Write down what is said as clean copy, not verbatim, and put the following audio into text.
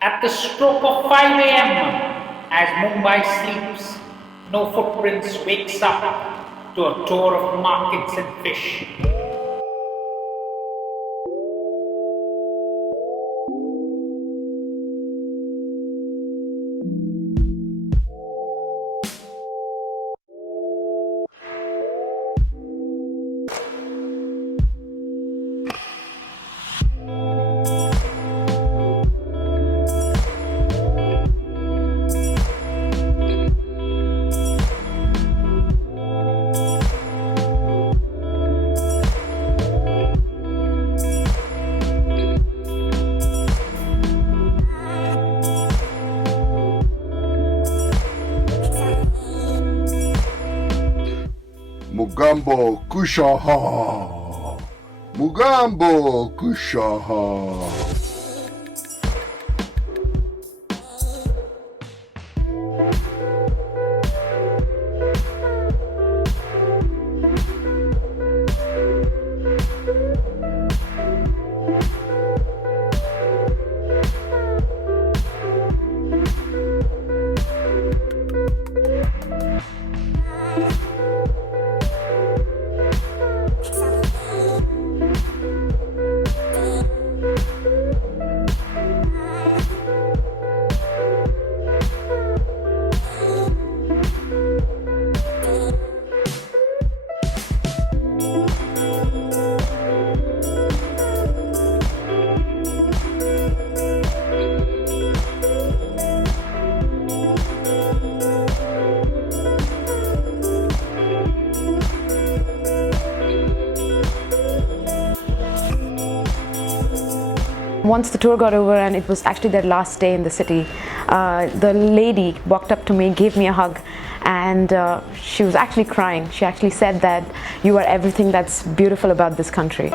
At the stroke of 5 a.m., as Mumbai sleeps, no footprints wakes up to a tour of markets and fish. Mugambo Kushaha. Mugambo Kushaha. Once the tour got over and it was actually their last day in the city, the lady walked up to me, gave me a hug, and she was actually crying. She actually said that you are everything that's beautiful about this country.